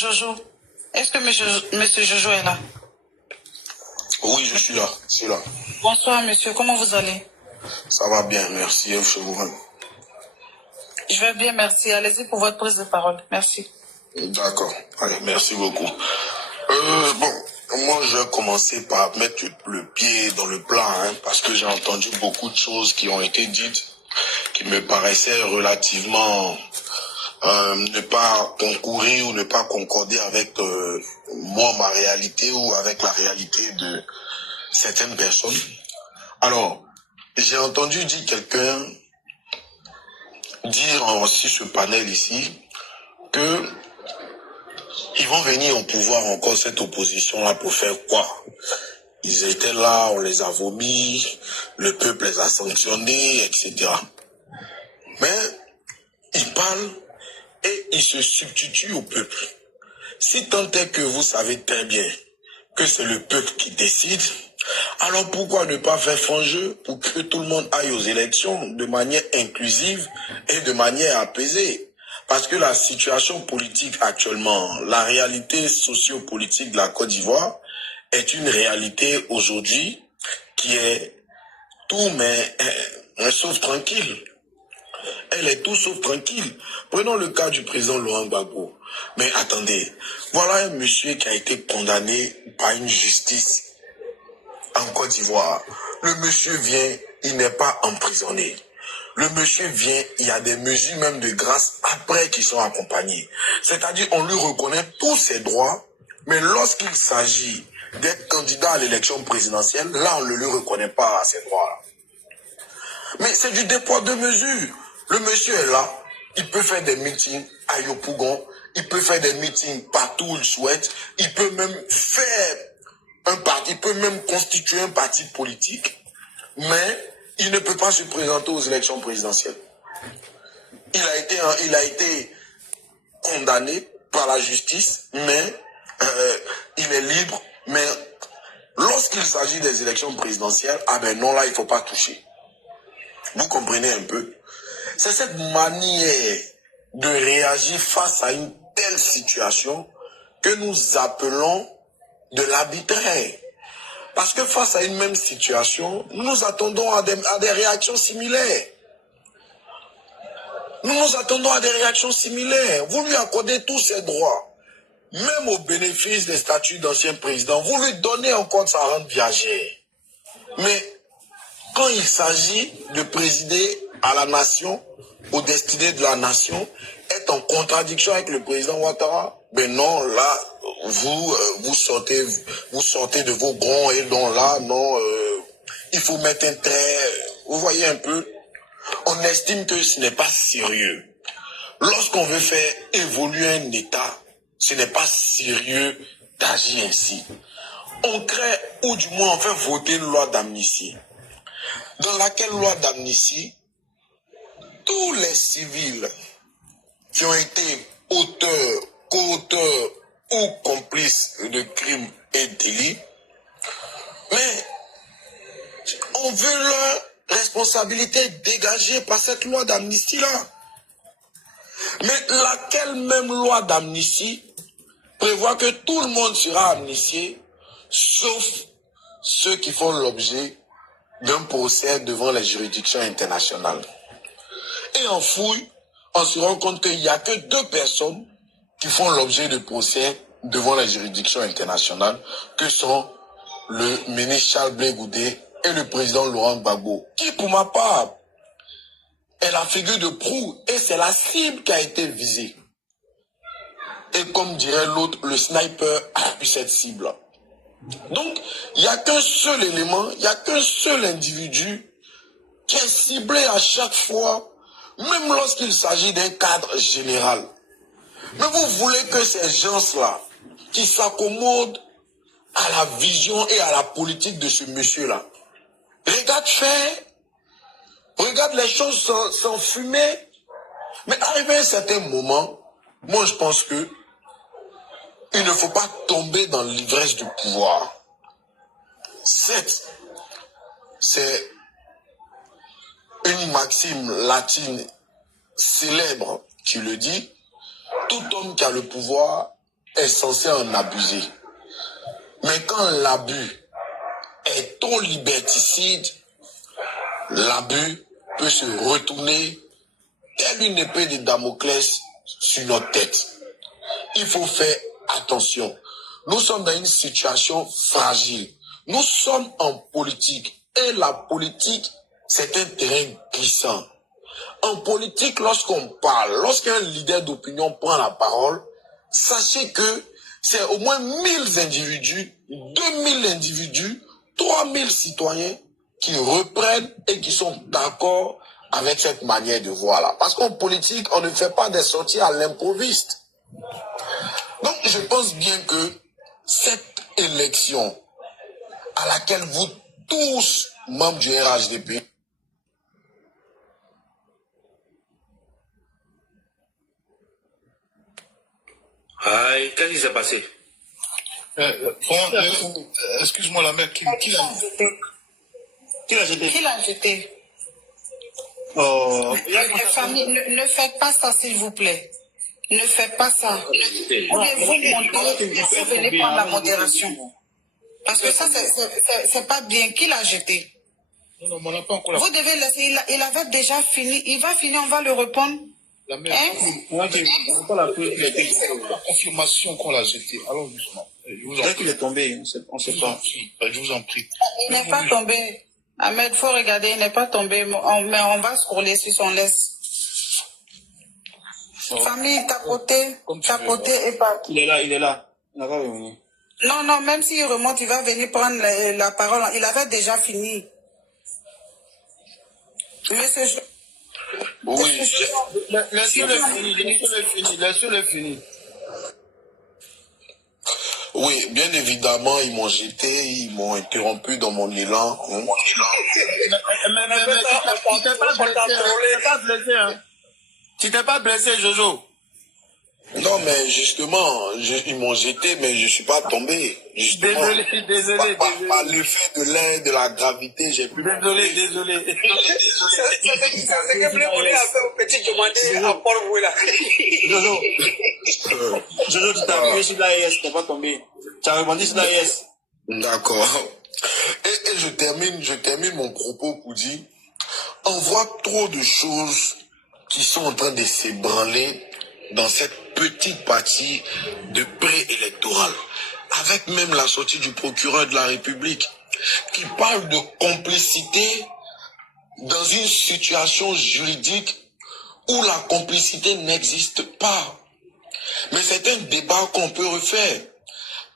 Jojo. Est-ce que monsieur Jojo est là? Oui, je suis là. Bonsoir, monsieur. Comment vous allez? Ça va bien, merci. Et chez vous-même? Je vais bien, merci. Allez-y pour votre prise de parole. Merci. D'accord. Allez, merci beaucoup. Moi, je vais commencer par mettre le pied dans le plat, parce que j'ai entendu beaucoup de choses qui ont été dites, qui me paraissaient relativement ne pas concourir ou ne pas concorder avec moi, ma réalité ou avec la réalité de certaines personnes. Alors, j'ai entendu dire quelqu'un dire aussi ce panel ici que ils vont venir au pouvoir encore, cette opposition-là, pour faire quoi? Ils étaient là, on les a vomis, le peuple les a sanctionnés, etc. Mais ils parlent et ils se substituent au peuple. Si tant est que vous savez très bien que c'est le peuple qui décide, alors pourquoi ne pas faire franc jeu pour que tout le monde aille aux élections de manière inclusive et de manière apaisée? Parce que la situation politique actuellement, la réalité sociopolitique de la Côte d'Ivoire est une réalité aujourd'hui qui est tout mais sauf tranquille. Elle est tout sauf tranquille. Prenons le cas du président Laurent Gbagbo. Mais attendez, voilà un monsieur qui a été condamné par une justice en Côte d'Ivoire. Le monsieur vient, il n'est pas emprisonné. Le monsieur vient, il y a des mesures même de grâce après qui sont accompagnées. C'est-à-dire, on lui reconnaît tous ses droits, mais lorsqu'il s'agit d'être candidat à l'élection présidentielle, là, on ne lui reconnaît pas ses droits. Mais c'est du dépôt de mesures. Le monsieur est là, il peut faire des meetings à Yopougon, il peut faire des meetings partout où il souhaite, il peut même faire un parti, il peut même constituer un parti politique, mais il ne peut pas se présenter aux élections présidentielles. Il a été condamné par la justice, mais il est libre, mais lorsqu'il s'agit des élections présidentielles, ah ben non, là, il ne faut pas toucher. Vous comprenez un peu? C'est cette manière de réagir face à une telle situation que nous appelons de l'arbitraire. Parce que face à une même situation, nous nous attendons à des réactions similaires. Nous nous attendons à des réactions similaires. Vous lui accordez tous ses droits. Même au bénéfice des statuts d'ancien président, vous lui donnez encore sa rente viagère. Mais quand il s'agit de présider à la nation, aux destinées de la nation, être en contradiction avec le président Ouattara, ben non, là, vous sortez de vos gonds et non, là, non, il faut mettre un trait. Vous voyez un peu, on estime que ce n'est pas sérieux. Lorsqu'on veut faire évoluer un État, ce n'est pas sérieux d'agir ainsi. On crée, ou du moins on fait voter une loi d'amnistie. Dans laquelle loi d'amnistie, tous les civils qui ont été auteurs, co-auteurs ou complices de crimes et délits, mais on veut leur responsabilité dégagée par cette loi d'amnistie-là. Mais laquelle même loi d'amnistie prévoit que tout le monde sera amnistié, sauf ceux qui font l'objet d'un procès devant les juridictions internationales. Et en fouille, on se rend compte qu'il n'y a que 2 personnes qui font l'objet de procès devant les juridictions internationales, que sont le ministre Charles Blé Goudé et le président Laurent Gbagbo, qui pour ma part est la figure de proue et c'est la cible qui a été visée. Et comme dirait l'autre, le sniper a eu cette cible. Donc, il n'y a qu'un seul élément, il n'y a qu'un seul individu qui est ciblé à chaque fois, même lorsqu'il s'agit d'un cadre général. Mais vous voulez que ces gens-là, qui s'accommodent à la vision et à la politique de ce monsieur-là, regarde faire, regarde les choses s'enfumer, mais arrivé à un certain moment, moi je pense que il ne faut pas tomber dans l'ivresse du pouvoir. C'est une maxime latine célèbre qui le dit, tout homme qui a le pouvoir est censé en abuser. Mais quand l'abus est trop liberticide, l'abus peut se retourner telle une épée de Damoclès sur notre tête. Il faut faire attention. Nous sommes dans une situation fragile. Nous sommes en politique. Et la politique, c'est un terrain glissant. En politique, lorsqu'on parle, lorsqu'un leader d'opinion prend la parole, sachez que c'est au moins 1000 individus, 2000 individus, 3000 citoyens qui reprennent et qui sont d'accord avec cette manière de voir-là. Parce qu'en politique, on ne fait pas des sorties à l'improviste. Donc, je pense bien que cette élection à laquelle vous tous, membres du RHDP, Aïe, qu'est-ce qui s'est passé? Excuse-moi la mère, qui l'a jeté? Qui l'a jeté? Oh, Famille, ne faites pas ça, s'il vous plaît. Ne faites pas ça. Ou bien vous montez, vous venez prendre la modération. Parce que ça, c'est pas bien. Qui l'a jeté? Non, on n'a pas encore la... Vous devez laisser, il avait déjà fini. Il va finir, on va le répondre. La mère, moi, j'ai pas la preuve qu'il a été jeté. la confirmation qu'on l'a jeté. Alors, doucement. Je vous en Dès prie. qu'il est tombé, on sait pas. Je vous en prie. Il n'est pas tombé. Ahmed, faut regarder, il n'est pas tombé. Mais on va scroller si on laisse. Famille, tapoter et pas. Il est là. Il n'a pas revenu. Non, même s'il remonte, il va venir prendre la parole. Il avait déjà fini. Monsieur, oui, Laissez-le finir. oui, bien évidemment, ils m'ont jeté, ils m'ont interrompu dans mon élan. Mais tu t'es pas blessé, hein. Tu t'es pas blessé, Jojo. Non, mais justement, ils m'ont jeté, mais je ne suis pas tombé. Justement, Désolé. par l'effet de l'air, de la gravité, j'ai pu... Désolé. C'est ce que Blé voulait faire au petit demandé à Paul Wouela. Jojo, tu t'as appuyé sur l'AES, tu n'es pas tombé. Tu as rebondi sur l'AES. D'accord. Et je termine mon propos pour dire, on voit trop de choses qui sont en train de s'ébranler dans cette petite partie de préélectorale, avec même la sortie du procureur de la République, qui parle de complicité dans une situation juridique où la complicité n'existe pas. Mais c'est un débat qu'on peut refaire,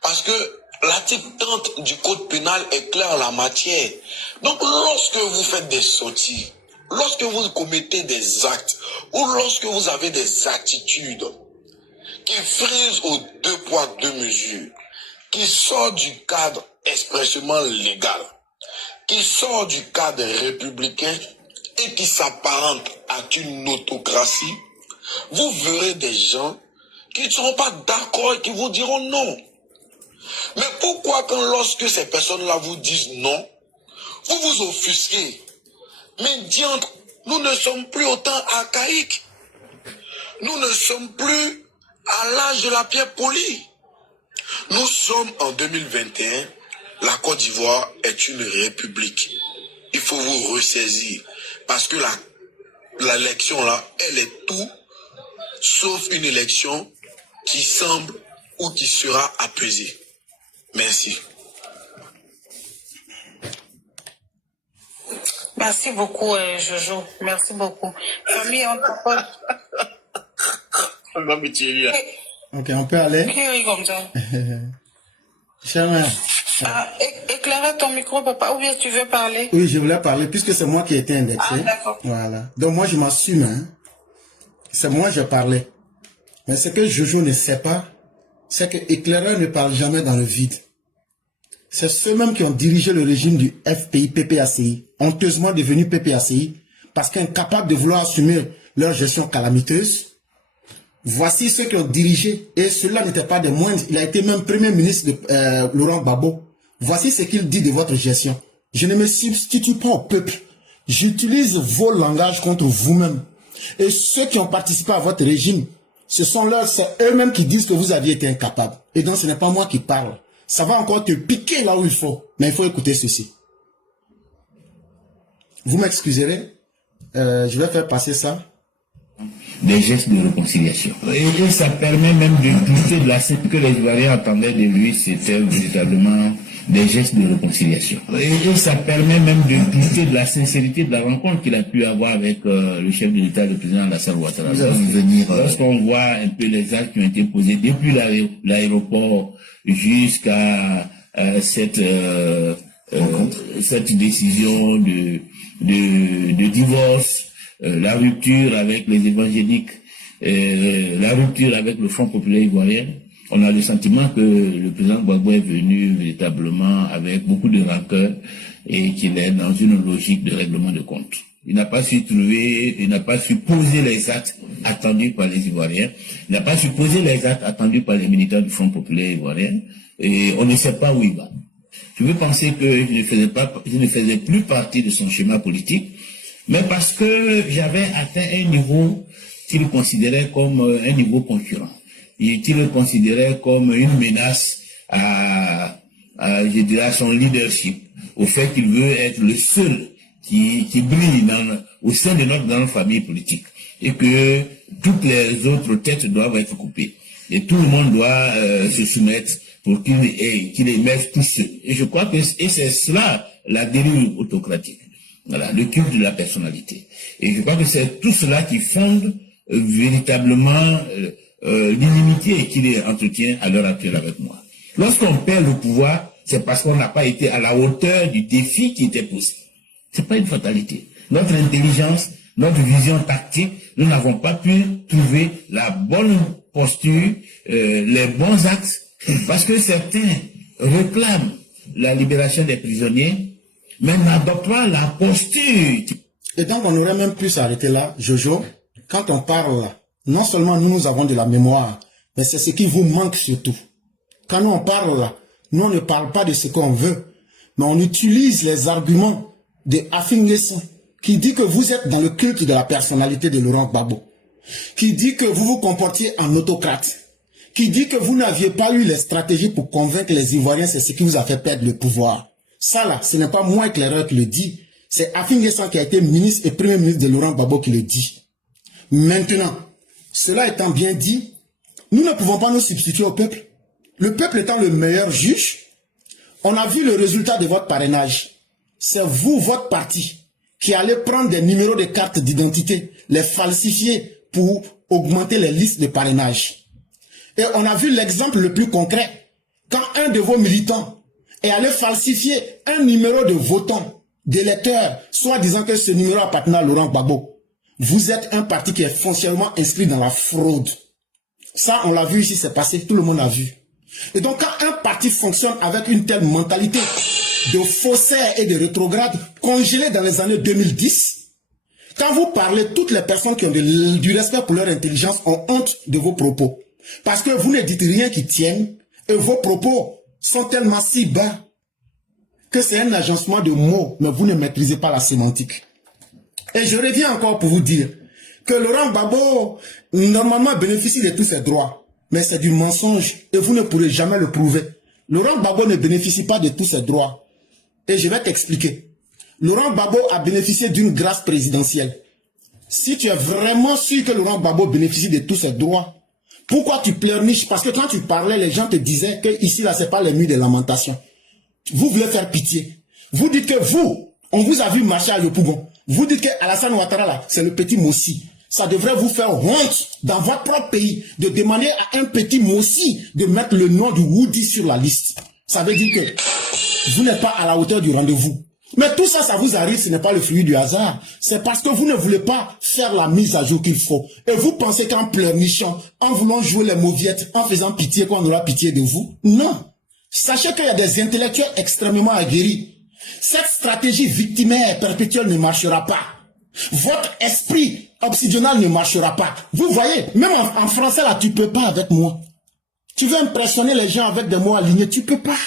parce que l'article 30 du Code pénal est clair en la matière. Donc lorsque vous faites des sorties, lorsque vous commettez des actes, ou lorsque vous avez des attitudes qui frisent aux 2 poids 2 mesures, qui sortent du cadre expressément légal, qui sort du cadre républicain et qui s'apparente à une autocratie, vous verrez des gens qui ne seront pas d'accord et qui vous diront non. Mais pourquoi quand lorsque ces personnes-là vous disent non, vous vous offusquez? Mais diantre, nous ne sommes plus autant archaïques. Nous ne sommes plus à l'âge de la pierre polie. Nous sommes en 2021. La Côte d'Ivoire est une république. Il faut vous ressaisir. Parce que l'élection là, elle est tout sauf une élection qui semble ou qui sera apaisée. Merci. merci beaucoup, Jojo. Merci beaucoup. Famille, on t'appelle. On va me tirer. Ok, on peut aller. Qui rit comme ça? Cher mère. Éclaire ton micro, papa, ou bien tu veux parler? Oui, je voulais parler puisque c'est moi qui ai été indexé. Ah, d'accord. Voilà. Donc moi, je m'assume. Hein. C'est moi je parlais. Mais ce que Jojo ne sait pas, c'est que éclaireur ne parle jamais dans le vide. C'est ceux-mêmes qui ont dirigé le régime du FPI PPACI, honteusement devenu PPACI, parce qu'incapable de vouloir assumer leur gestion calamiteuse. Voici ceux qui ont dirigé, et cela n'était pas des moindres. Il a été même premier ministre de Laurent Gbagbo. Voici ce qu'il dit de votre gestion. Je ne me substitue pas au peuple. J'utilise vos langages contre vous-même. Et ceux qui ont participé à votre régime, c'est eux-mêmes qui disent que vous aviez été incapable. Et donc, ce n'est pas moi qui parle. Ça va encore te piquer là où il faut. Mais il faut écouter ceci. Vous m'excuserez, je vais faire passer ça. Des gestes de réconciliation. Et ça permet même de douter de la scène que les Ivoiriens attendaient de lui, c'était véritablement des gestes de réconciliation. Et ça permet même de douter de la sincérité de la rencontre qu'il a pu avoir avec le chef de l'État, le président Alassane Ouattara. Lorsqu'on voit un peu les actes qui ont été posés depuis l'aéroport jusqu'à cette décision de divorce, la rupture avec les évangéliques, la rupture avec le Front populaire ivoirien, on a le sentiment que le président Gbagbo est venu véritablement avec beaucoup de rancœur et qu'il est dans une logique de règlement de compte. Il n'a pas su poser les actes attendus par les Ivoiriens, il n'a pas su poser les actes attendus par les militants du Front populaire ivoirien, et on ne sait pas où il va. Je veux penser que je ne faisais plus partie de son schéma politique, mais parce que j'avais atteint un niveau qu'il considérait comme un niveau concurrent. Et qu'il le considérait comme une menace à son leadership, au fait qu'il veut être le seul qui brille au sein de notre famille politique. Et que toutes les autres têtes doivent être coupées. Et tout le monde doit se soumettre pour qu'il émerge tout seul. Et je crois que c'est cela la dérive autocratique. Voilà, le culte de la personnalité. Et je crois que c'est tout cela qui fonde véritablement l'inimitié qu'il entretient à l'heure actuelle avec moi. Lorsqu'on perd le pouvoir, c'est parce qu'on n'a pas été à la hauteur du défi qui était posé. C'est pas une fatalité. Notre intelligence, notre vision tactique, nous n'avons pas pu trouver la bonne posture, les bons axes, parce que certains réclament la libération des prisonniers, mais n'adoptent pas la posture. Et donc, on aurait même pu s'arrêter là, Jojo. Quand on parle, non seulement nous avons de la mémoire, mais c'est ce qui vous manque surtout. Quand nous on parle, nous on ne parle pas de ce qu'on veut, mais on utilise les arguments de Afin Guesson, qui dit que vous êtes dans le culte de la personnalité de Laurent Gbagbo, qui dit que vous vous comportiez en autocrate, qui dit que vous n'aviez pas eu les stratégies pour convaincre les Ivoiriens, c'est ce qui vous a fait perdre le pouvoir. Ça là, ce n'est pas moi éclaireur qui le dit, c'est Afin Guesson qui a été ministre et premier ministre de Laurent Gbagbo qui le dit. Maintenant, cela étant bien dit, nous ne pouvons pas nous substituer au peuple. Le peuple étant le meilleur juge, on a vu le résultat de votre parrainage. C'est vous, votre parti, qui allez prendre des numéros de cartes d'identité, les falsifier pour augmenter les listes de parrainage. Et on a vu l'exemple le plus concret. Quand un de vos militants est allé falsifier un numéro de votant, d'électeur, soit disant que ce numéro appartenait à Laurent Gbagbo. Vous êtes un parti qui est foncièrement inscrit dans la fraude. Ça, on l'a vu ici, c'est passé, tout le monde a vu. Et donc, quand un parti fonctionne avec une telle mentalité de faussaire et de rétrograde, congelée dans les années 2010, quand vous parlez, toutes les personnes qui ont du respect pour leur intelligence ont honte de vos propos. Parce que vous ne dites rien qui tienne, et vos propos sont tellement si bas que c'est un agencement de mots, mais vous ne maîtrisez pas la sémantique. Et je reviens encore pour vous dire que Laurent Gbagbo, normalement, bénéficie de tous ses droits. Mais c'est du mensonge et vous ne pourrez jamais le prouver. Laurent Gbagbo ne bénéficie pas de tous ses droits. Et je vais t'expliquer. Laurent Gbagbo a bénéficié d'une grâce présidentielle. Si tu es vraiment sûr que Laurent Gbagbo bénéficie de tous ses droits, pourquoi tu pleurniches? Parce que quand tu parlais, les gens te disaient que ici, là, c'est pas les nuits de lamentation. Vous voulez faire pitié. Vous dites que vous, on vous a vu marcher à Yopougon. Vous dites que Alassane Ouattara, là, c'est le petit Mossi. Ça devrait vous faire honte dans votre propre pays de demander à un petit Mossi de mettre le nom du Woody sur la liste. Ça veut dire que vous n'êtes pas à la hauteur du rendez-vous. Mais tout ça, ça vous arrive, ce n'est pas le fruit du hasard. C'est parce que vous ne voulez pas faire la mise à jour qu'il faut. Et vous pensez qu'en pleurnichant, en voulant jouer les mauviettes, en faisant pitié, qu'on aura pitié de vous? Non. Sachez qu'il y a des intellectuels extrêmement aguerris. Cette stratégie victimaire perpétuelle ne marchera pas. Votre esprit obsidional ne marchera pas. Vous voyez, même en français là, tu peux pas avec moi. Tu veux impressionner les gens avec des mots alignés, tu peux pas.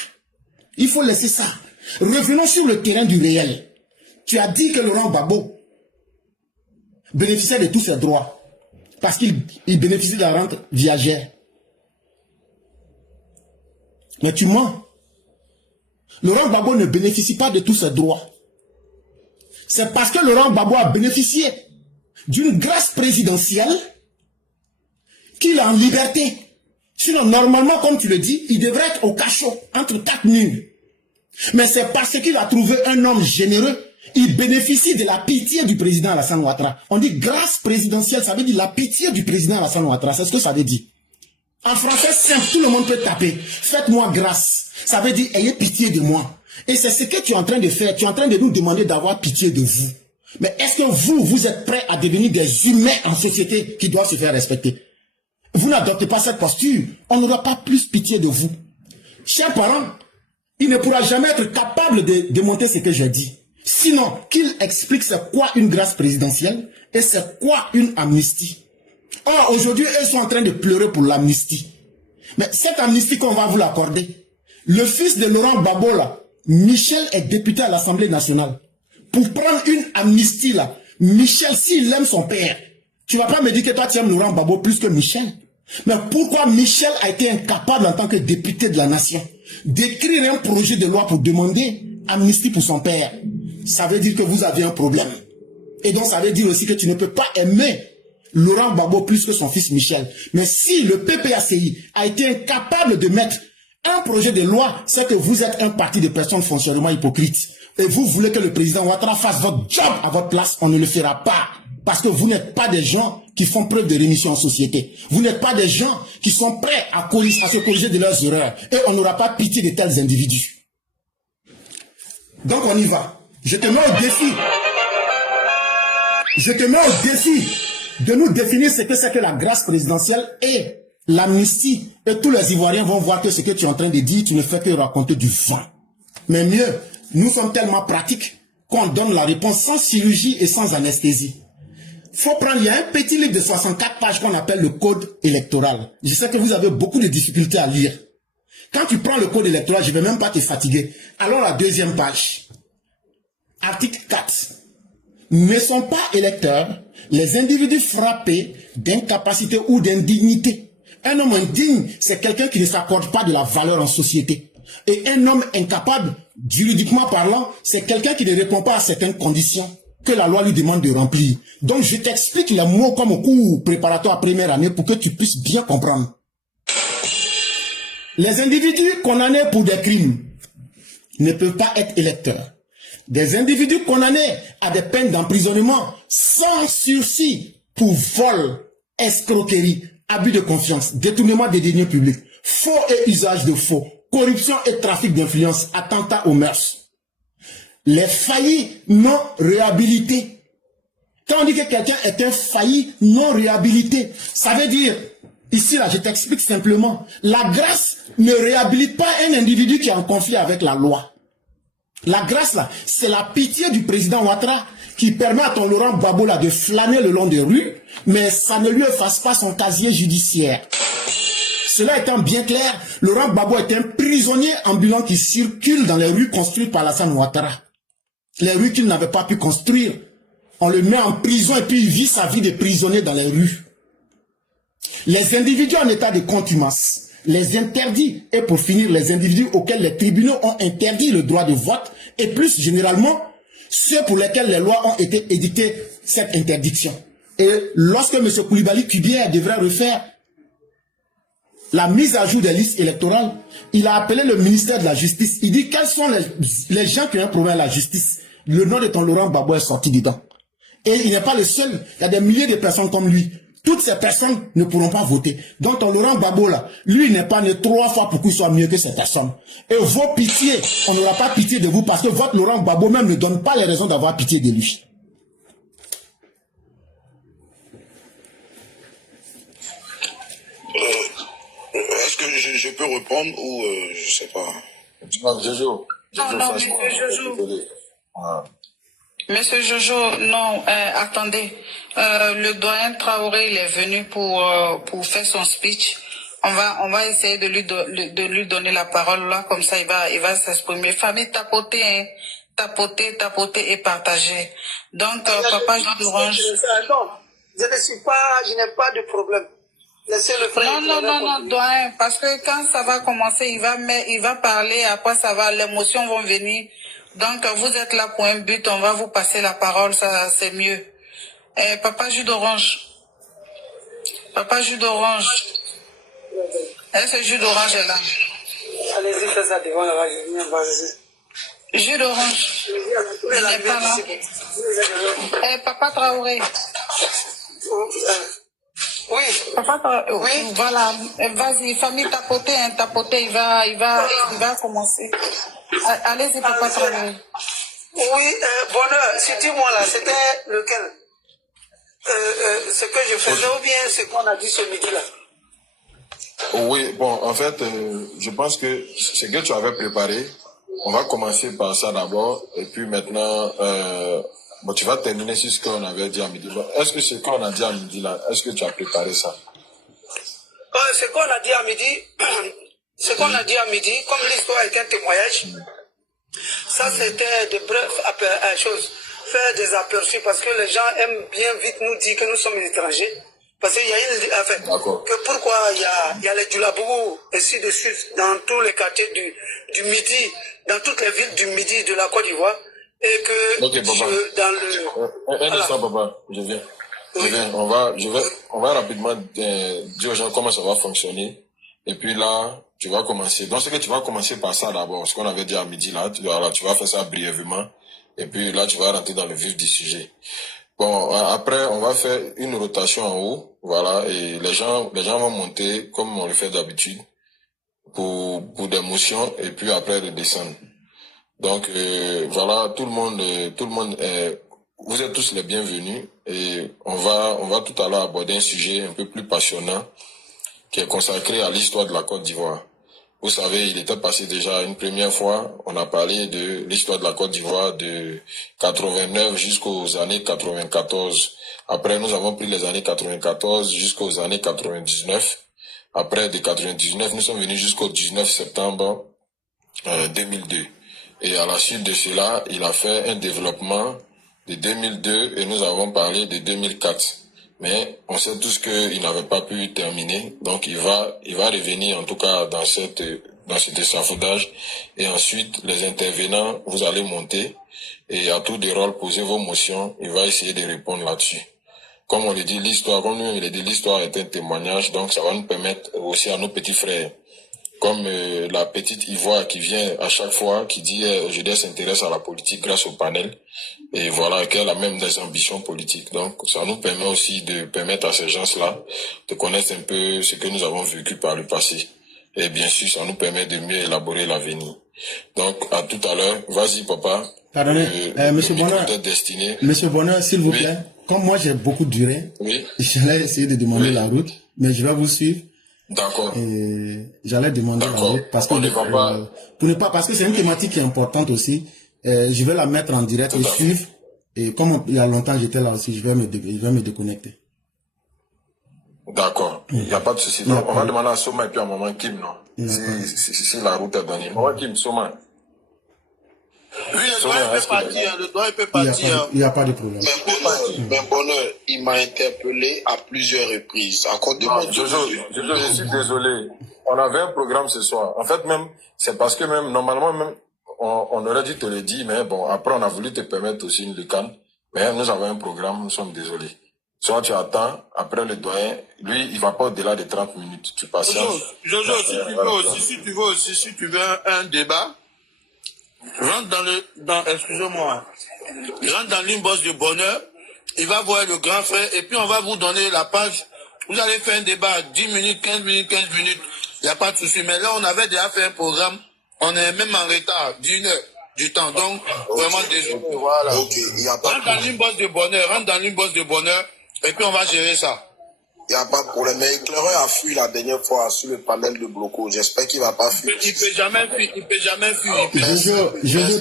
Il faut laisser ça. Revenons sur le terrain du réel. Tu as dit que Laurent Gbagbo bénéficiait de tous ses droits. parce qu'il bénéficie de la rente viagère. Mais tu mens. Laurent Gbagbo ne bénéficie pas de tous ses droits. C'est parce que Laurent Gbagbo a bénéficié d'une grâce présidentielle qu'il est en liberté. Sinon, normalement, comme tu le dis, il devrait être au cachot, entre 4 murs. Mais c'est parce qu'il a trouvé un homme généreux, il bénéficie de la pitié du président Alassane Ouattara. On dit grâce présidentielle, ça veut dire la pitié du président Alassane Ouattara. C'est ce que ça veut dire. En français simple, tout le monde peut taper. Faites-moi grâce. Ça veut dire ayez pitié de moi. Et c'est ce que tu es en train de faire. Tu es en train de nous demander d'avoir pitié de vous. Mais est-ce que vous êtes prêts à devenir des humains en société qui doivent se faire respecter? Vous n'adoptez pas cette posture. On n'aura pas plus pitié de vous. Chers parents, il ne pourra jamais être capable de démonter ce que j'ai dit. Sinon, qu'il explique c'est quoi une grâce présidentielle et c'est quoi une amnistie. Or, aujourd'hui, eux sont en train de pleurer pour l'amnistie. Mais cette amnistie qu'on va vous l'accorder, le fils de Laurent Gbagbo, là, Michel est député à l'Assemblée nationale. Pour prendre une amnistie, là, Michel, s'il aime son père, tu vas pas me dire que toi tu aimes Laurent Gbagbo plus que Michel. Mais pourquoi Michel a été incapable en tant que député de la nation d'écrire un projet de loi pour demander amnistie pour son père? Ça veut dire que vous avez un problème. Et donc ça veut dire aussi que tu ne peux pas aimer Laurent Gbagbo plus que son fils Michel. Mais si le PPACI a été incapable de mettre un projet de loi, c'est que vous êtes un parti de personnes foncièrement hypocrites. Et vous voulez que le président Ouattara fasse votre job à votre place, on ne le fera pas. Parce que vous n'êtes pas des gens qui font preuve de rémission en société. Vous n'êtes pas des gens qui sont prêts à se corriger de leurs erreurs. Et on n'aura pas pitié de tels individus. Donc on y va. Je te mets au défi. Je te mets au défi de nous définir ce que c'est que la grâce présidentielle et l'amnistie. Et tous les Ivoiriens vont voir que ce que tu es en train de dire, tu ne fais que raconter du vent. Mais mieux, nous sommes tellement pratiques qu'on donne la réponse sans chirurgie et sans anesthésie. Faut prendre, il y a un petit livre de 64 pages qu'on appelle le code électoral. Je sais que vous avez beaucoup de difficultés à lire. Quand tu prends le code électoral, je ne vais même pas te fatiguer. Alors la deuxième page. Article 4. Ne sont pas électeurs les individus frappés d'incapacité ou d'indignité. Un homme indigne, c'est quelqu'un qui ne s'accorde pas de la valeur en société. Et un homme incapable, juridiquement parlant, c'est quelqu'un qui ne répond pas à certaines conditions que la loi lui demande de remplir. Donc je t'explique les mots comme au cours préparatoire première année pour que tu puisses bien comprendre. Les individus condamnés pour des crimes ne peuvent pas être électeurs. Des individus condamnés à des peines d'emprisonnement sans sursis pour vol, escroquerie, abus de confiance, détournement des deniers publics, faux et usage de faux, corruption et trafic d'influence, attentat aux mœurs. Les faillis non réhabilités. Quand on dit que quelqu'un est un failli non réhabilité, ça veut dire, ici là je t'explique simplement, la grâce ne réhabilite pas un individu qui est en conflit avec la loi. La grâce là, c'est la pitié du président Ouattara qui permet à ton Laurent Gbagbo là de flâner le long des rues, mais ça ne lui efface pas son casier judiciaire. Cela étant bien clair, Laurent Gbagbo est un prisonnier ambulant qui circule dans les rues construites par Alassane Ouattara. Les rues qu'il n'avait pas pu construire. On le met en prison et puis il vit sa vie de prisonnier dans les rues. Les individus en état de contumace, les interdits, et pour finir, les individus auxquels les tribunaux ont interdit le droit de vote, et plus généralement, ceux pour lesquels les lois ont été édictées cette interdiction. Et lorsque M. Koulibaly Kubier devrait refaire la mise à jour des listes électorales, il a appelé le ministère de la Justice. Il dit quels sont les gens qui ont un problème à la justice. Le nom de ton Laurent Gbagbo est sorti dedans. Et il n'est pas le seul. Il y a des milliers de personnes comme lui. Toutes ces personnes ne pourront pas voter. Donc ton Laurent Gbagbo là, lui n'est pas né 3 fois pour qu'il soit mieux que ces personnes. Et vos pitiés, on n'aura pas pitié de vous parce que votre Laurent Gbagbo même ne donne pas les raisons d'avoir pitié de lui. Est-ce que je peux répondre ou je sais pas. Non, Jojo. Non, monsieur Jojo. Monsieur Jojo, non, attendez. Le doyen Traoré, il est venu pour faire son speech. On va essayer de lui donner la parole là, comme ça il va s'exprimer. Famille, tapoter, hein. Tapoter et partager. Donc, Papa Jules d'Orange. Je n'ai pas de problème. Laissez le frère. Non, doyen, parce que quand ça va commencer, il va parler, après ça va, les émotions vont venir. Donc, vous êtes là pour un but, on va vous passer la parole, ça, c'est mieux. Papa jus d'orange. Papa jus d'orange. Est-ce que jus d'orange est là? Allez-y, fais ça devant là-bas, je viens, vas-y. Jus d'orange. Il n'est pas là. Papa Traoré. Oui. Papa Traoré. Oui. Voilà. Vas-y, famille tapoter, hein, tapoter, il va commencer. Allez-y, Papa Traoré. Oui, bonheur, dis-moi là, c'était lequel? Ce que je faisais ou bien ce qu'on a dit ce midi-là? Oui, bon, en fait, je pense que ce que tu avais préparé, on va commencer par ça d'abord, et puis maintenant, bon, tu vas terminer sur ce qu'on avait dit à midi. Est-ce que ce qu'on a dit à midi là, est-ce que tu as préparé ça? Ce qu'on a dit à midi, comme l'histoire est un témoignage, ça c'était de brefs choses, faire des aperçus, parce que les gens aiment bien vite nous dire que nous sommes étrangers. Parce qu'il y a une affaire. Que pourquoi il y a les Djoulabougou, ainsi de suite, dans tous les quartiers du Midi, dans toutes les villes du Midi de la Côte d'Ivoire, et que dans le... Un instant, papa, je viens. On va rapidement dire aux gens comment ça va fonctionner. Et puis là, tu vas commencer. Donc, c'est que tu vas commencer par ça d'abord. Ce qu'on avait dit à midi là, tu vas faire ça brièvement. Et puis là, tu vas rentrer dans le vif du sujet. Bon, après, on va faire une rotation en haut, voilà, et les gens vont monter comme on le fait d'habitude pour des motions, et puis après redescendre. Donc voilà, tout le monde, vous êtes tous les bienvenus, et on va tout à l'heure aborder un sujet un peu plus passionnant qui est consacré à l'histoire de la Côte d'Ivoire. Vous savez, il était passé déjà une première fois, on a parlé de l'histoire de la Côte d'Ivoire de 89 jusqu'aux années 94. Après, nous avons pris les années 94 jusqu'aux années 99. Après, de 99, nous sommes venus jusqu'au 19 septembre 2002. Et à la suite de cela, il a fait un développement de 2002 et nous avons parlé de 2004. Mais on sait tous qu'il n'avait pas pu terminer, donc il va revenir en tout cas dans cet échafaudage, et ensuite les intervenants, vous allez monter et à tour de rôle poser vos motions, il va essayer de répondre là-dessus. Comme on le dit, l'histoire est un témoignage, donc ça va nous permettre aussi à nos petits frères, comme la petite Ivoire qui vient à chaque fois, qui dit Ojeda s'intéresse à la politique grâce au panel, et voilà, qu'elle a même des ambitions politiques. Donc ça nous permet aussi de permettre à ces gens-là de connaître un peu ce que nous avons vécu par le passé. Et bien sûr, ça nous permet de mieux élaborer l'avenir. Donc à tout à l'heure, vas-y papa. Pardonnez, Monsieur Bonheur, s'il vous plaît, comme moi j'ai beaucoup duré, j'allais essayer de demander la route, mais je vais vous suivre. D'accord. J'allais demander la route parce que parce que c'est une thématique qui est importante aussi. Je vais la mettre en direct et suivre. Et comme il y a longtemps j'étais là aussi, je vais me déconnecter. D'accord. Il n'y a pas de souci. On va demander à Soma et puis à maman Kim, non? Si la route est donnée. Maman Kim, Soma. Oui, le doigt peut partir. Il n'y a pas de problème. Mais Bonheur, il m'a interpellé à plusieurs reprises. Jojo, je suis désolé. On avait un programme ce soir. En fait, même, c'est parce que même, normalement, même, on aurait dû te le dire, mais bon, après, on a voulu te permettre aussi une lucane. Mais nous avons un programme, nous sommes désolés. Soit tu attends, après le doyen, lui, il va pas au-delà de 30 minutes. Tu patientes. Jojo, si tu veux un débat, rentre excusez-moi, rentre dans l'inbox de Bonheur, il va voir le grand frère, et puis on va vous donner la page, vous allez faire un débat, 10 minutes, 15 minutes, il n'y a pas de souci, mais là on avait déjà fait un programme, on est même en retard, d'une heure du temps, donc vraiment désolé, voilà. Rentre dans l'inbox de Bonheur, et puis on va gérer ça. Il n'y a pas de problème. Mais Éclaireur a fui la dernière fois sur le panel de Bloco. J'espère qu'il ne va pas fuir. Il ne peut jamais fuir. Jojo,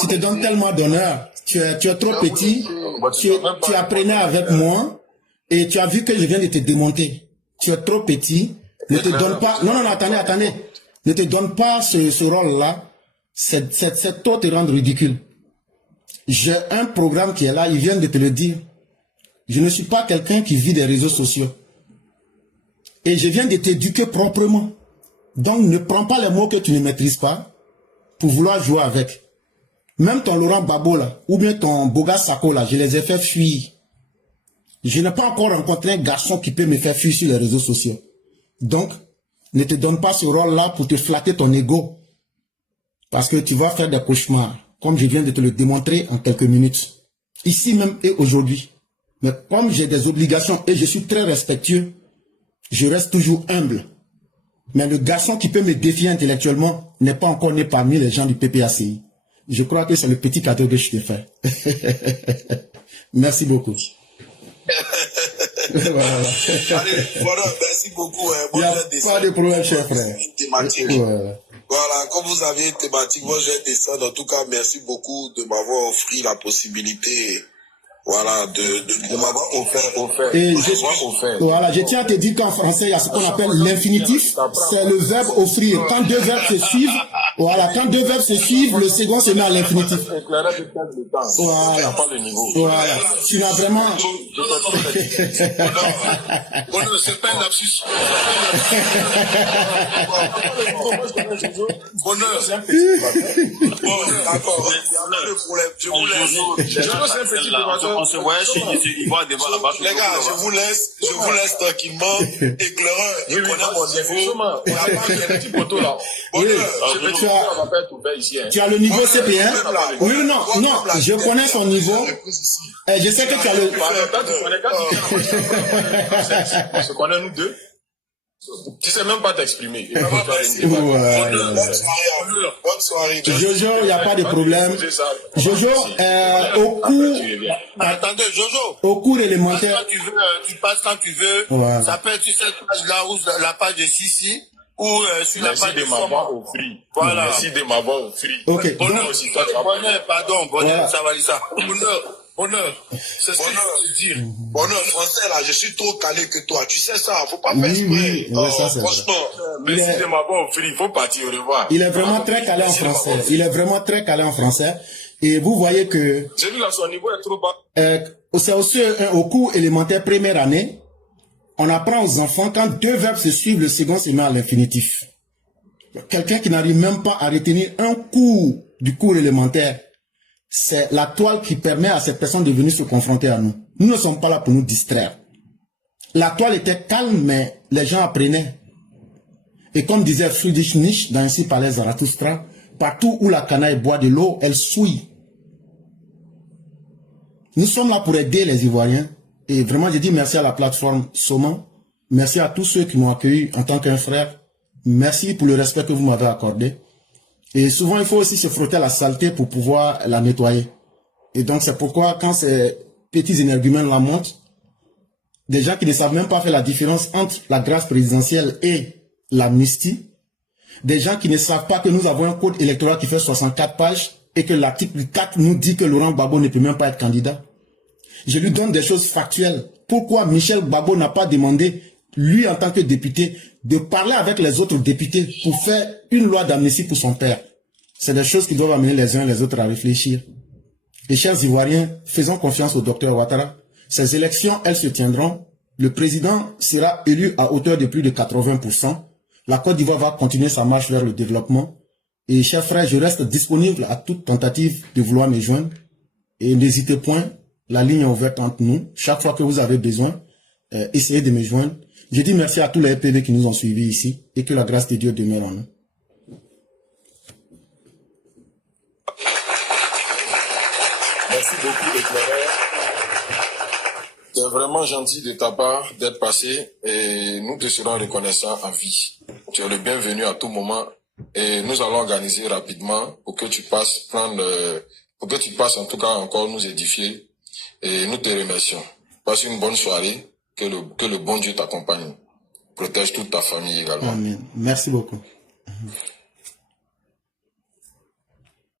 tu te donnes tellement d'honneur. Tu es trop petit. Tu apprenais avec moi. Et tu as vu que je viens de te démonter. Tu es trop petit. Ne te donne pas... Non, attendez. Ne te donne pas ce rôle-là. C'est toi te rendre ridicule. J'ai un programme qui est là. Il vient de te le dire. Je ne suis pas quelqu'un qui vit des réseaux sociaux. Et je viens de t'éduquer proprement. Donc ne prends pas les mots que tu ne maîtrises pas pour vouloir jouer avec. Même ton Laurent Gbagbo là, ou bien ton Boga Sako là, je les ai fait fuir. Je n'ai pas encore rencontré un garçon qui peut me faire fuir sur les réseaux sociaux. Donc, ne te donne pas ce rôle-là pour te flatter ton ego. Parce que tu vas faire des cauchemars, comme je viens de te le démontrer en quelques minutes. Ici même et aujourd'hui. Mais comme j'ai des obligations et je suis très respectueux, je reste toujours humble. Mais le garçon qui peut me défier intellectuellement n'est pas encore né parmi les gens du PPACI. Je crois que c'est le petit cadeau que je t'ai fait. Merci beaucoup. Voilà. Allez, voilà, merci beaucoup. Il n'y a pas de problème, cher frère. Voilà, comme vous aviez une thématique, moi j'ai descendu. En tout cas, merci beaucoup de m'avoir offert la possibilité, voilà, de m'avoir offert. Et voilà, je tiens à te dire qu'en français, il y a ce qu'on appelle l'infinitif. C'est le verbe offrir. Quand deux verbes se suivent, voilà, quand deux verbes se suivent, le second se met à l'infinitif. Voilà. Voilà. Tu n'as vraiment... Bonheur, c'est pas un lapsus. Bonheur. Bon, d'accord. Le problème, je vous laisse. On se voyait chez Ivoire devant la base. Les gars, je vous laisse tranquillement. Éclaireur, je connais mon niveau. Il n'y a pas de petit poteau là. Tu as le niveau CP1. Oui, non, je connais son niveau. Et je sais que tu as le... On se connaît nous deux. Tu sais même pas t'exprimer. Bonne soirée. Jojo, il n'y a pas de problème. Jojo, au cours élémentaire. Tu passes quand tu veux. Ça peut être sur cette page-là ou la page de Sissi. Ou sur la page de m'avoir offert. Voilà. Merci de m'avoir offert. Ok. Bonheur aussi, toi. Bonheur, ça va dire ça. Bonheur. C'est ce que je veux dire. Bonheur, français là, je suis trop calé que toi. Tu sais ça, faut pas faire exprès. Ça c'est franchement. Merci de m'avoir offert. Il faut partir, au revoir. Il est vraiment très calé en français. Il est vraiment très calé en français. Et vous voyez que... J'ai vu là, son niveau est trop bas. C'est aussi au cours élémentaire première année. On apprend aux enfants, quand deux verbes se suivent, le second se met à l'infinitif. Quelqu'un qui n'arrive même pas à retenir un cours du cours élémentaire, c'est la toile qui permet à cette personne de venir se confronter à nous. Nous ne sommes pas là pour nous distraire. La toile était calme, mais les gens apprenaient. Et comme disait Friedrich Nietzsche, dans Ainsi parlait Zarathustra, partout où la canaille boit de l'eau, elle souille. Nous sommes là pour aider les Ivoiriens. Et vraiment, je dis merci à la plateforme Soma. Merci à tous ceux qui m'ont accueilli en tant qu'un frère. Merci pour le respect que vous m'avez accordé. Et souvent, il faut aussi se frotter à la saleté pour pouvoir la nettoyer. Et donc, c'est pourquoi, quand ces petits énergumènes la montent, des gens qui ne savent même pas faire la différence entre la grâce présidentielle et l'amnistie, des gens qui ne savent pas que nous avons un code électoral qui fait 64 pages et que l'article 4 nous dit que Laurent Gbagbo ne peut même pas être candidat. Je lui donne des choses factuelles. Pourquoi Michel Gbagbo n'a pas demandé, lui en tant que député, de parler avec les autres députés pour faire une loi d'amnistie pour son père? C'est des choses qui doivent amener les uns et les autres à réfléchir. Les chers Ivoiriens, faisons confiance au docteur Ouattara. Ces élections, elles se tiendront. Le président sera élu à hauteur de plus de 80%. La Côte d'Ivoire va continuer sa marche vers le développement. Et chers frères, je reste disponible à toute tentative de vouloir me joindre. Et n'hésitez point. La ligne est ouverte entre nous. Chaque fois que vous avez besoin, essayez de me joindre. Je dis merci à tous les RPV qui nous ont suivis ici et que la grâce de Dieu demeure en nous. Merci beaucoup, éclaireur. C'est vraiment gentil de ta part d'être passé et nous te serons reconnaissants à vie. Tu es le bienvenu à tout moment et nous allons organiser rapidement pour que tu passes en tout cas encore nous édifier. Et nous te remercions. Passe une bonne soirée. Que le bon Dieu t'accompagne. Protège toute ta famille également. Amen. Merci beaucoup.